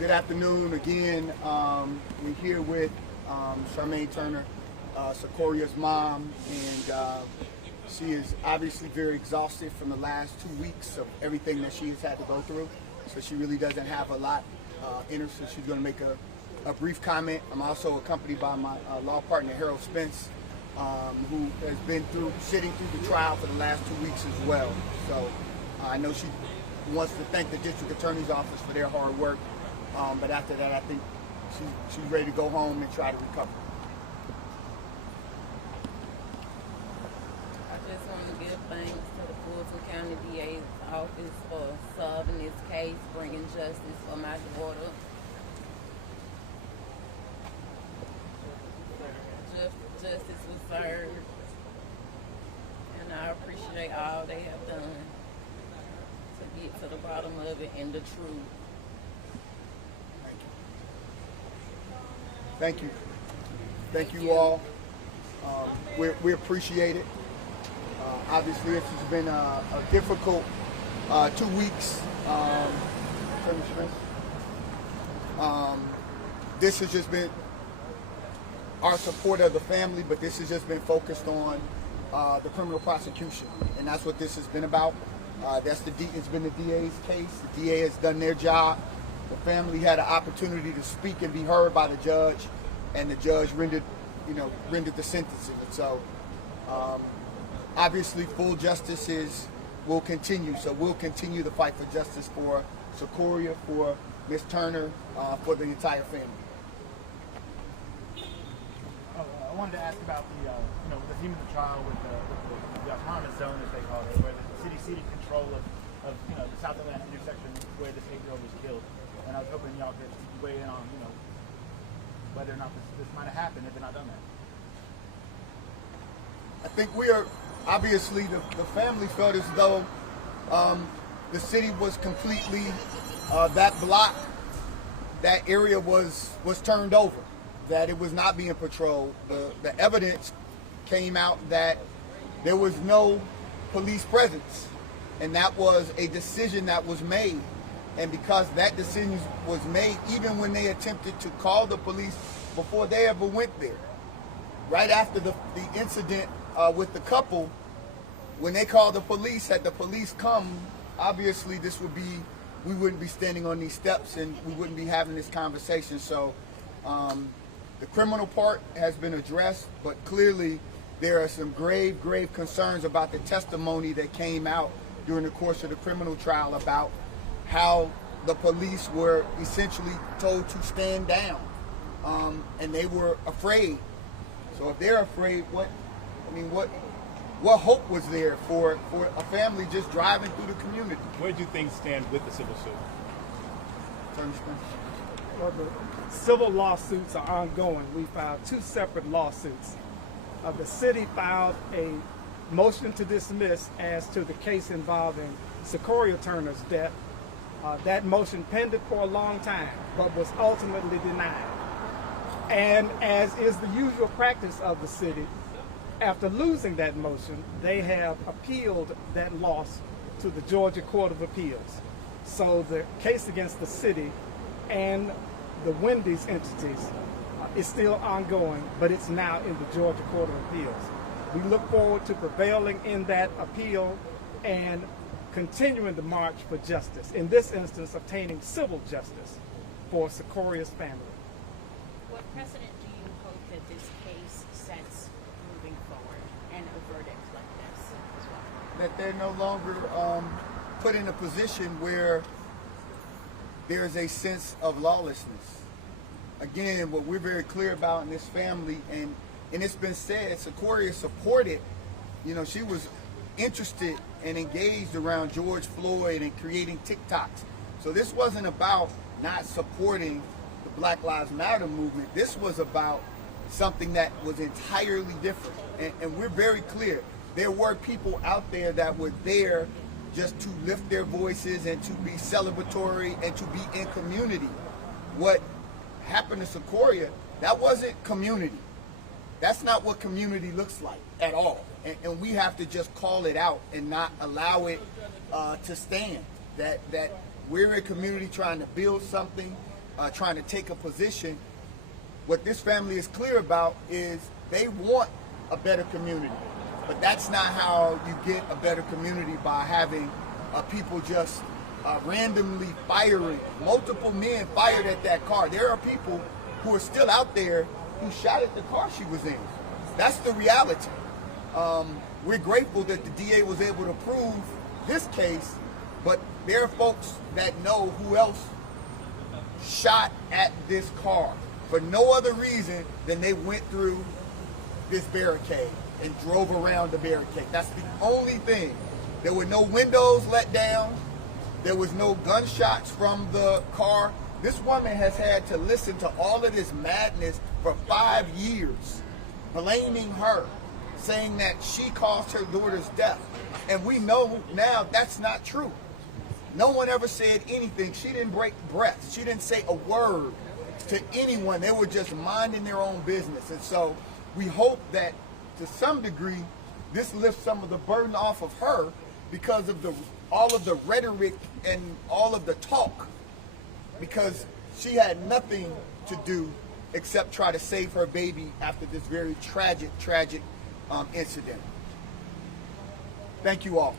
Good afternoon again. We're here with Charmaine Turner, Secorea's mom, and she is obviously very exhausted from the last 2 weeks of everything that she has had to go through. So she really doesn't have a lot in her, so she's going to make a brief comment. I'm also accompanied by my law partner, Harold Spence, who has been sitting through the trial for the last 2 weeks as well. So I know she wants to thank the district attorney's office for their hard work. But after that, I think she's ready to go home and try to recover. I just want to give thanks to the Fulton County DA's office for solving this case, bringing justice for my daughter. Justice was served, and I appreciate all they have done to get to the bottom of it and the truth. Thank you. Thank you all. We appreciate it. Obviously, this has been a difficult 2 weeks. This has just been our support of the family, but this has just been focused on the criminal prosecution, and that's what this has been about. It's been the DA's case. The DA has done their job. The family had an opportunity to speak and be heard by the judge, and the judge rendered the sentencing. And so, obviously, full justice will continue. So we'll continue the fight for justice for Secorea, for Ms. Turner, for the entire family. I wanted to ask about the theme of the trial with the autonomous zone, as they call it, where the city ceded control of the South Atlanta intersection where this 8-year-old was killed. And I was hoping y'all could weigh in on, whether or not this might have happened if they're not done that. I think we are, obviously, the family felt as though the city was completely, that block, that area was turned over, that it was not being patrolled. The evidence came out that there was no police presence, and that was a decision that was made. And because that decision was made, even when they attempted to call the police before they ever went there, right after the incident with the couple, when they called the police, had the police come, obviously we wouldn't be standing on these steps and we wouldn't be having this conversation. So the criminal part has been addressed, but clearly there are some grave concerns about the testimony that came out during the course of the criminal trial about how the police were essentially told to stand down, and they were afraid. So if they're afraid, what hope was there for a family just driving through the community? Where do things stand with the civil suit? Well, the civil lawsuits are ongoing. We filed 2 separate lawsuits. The city filed a motion to dismiss as to the case involving Secoriea Turner's death. That motion pended for a long time, but was ultimately denied. And as is the usual practice of the city, after losing that motion, they have appealed that loss to the Georgia Court of Appeals. So the case against the city and the Wendy's entities is still ongoing, but it's now in the Georgia Court of Appeals. We look forward to prevailing in that appeal and continuing the march for justice, in this instance obtaining civil justice for Secorea's family. What precedent do you hope that this case sets moving forward, and a verdict like this as well? That they're no longer put in a position where there is a sense of lawlessness. Again, what we're very clear about in this family, and it's been said, Secorea supported, she was interested and engaged around George Floyd and creating TikToks. So this wasn't about not supporting the Black Lives Matter movement. This was about something that was entirely different. And we're very clear. There were people out there that were there just to lift their voices and to be celebratory and to be in community. What happened to Secorea, that wasn't community. That's not what community looks like at all. And we have to just call it out and not allow it to stand. That we're a community trying to build something trying to take a position. What this family is clear about is they want a better community. But that's not how you get a better community, by having people just randomly firing. Multiple men fired at that car. There are people who are still out there who shot at the car she was in. That's the reality. We're grateful that the DA was able to prove this case, but there are folks that know who else shot at this car for no other reason than they went through this barricade and drove around the barricade. That's the only thing. There were no windows let down. There was no gunshots from the car. This woman has had to listen to all of this madness for 5 years, blaming her, saying that she caused her daughter's death. And we know now that's not true. No one ever said anything. She didn't break breath. She didn't say a word to anyone. They were just minding their own business. And so we hope that to some degree this lifts some of the burden off of her, because of all of the rhetoric and all of the talk, because she had nothing to do except try to save her baby after this very tragic incident. Thank you all.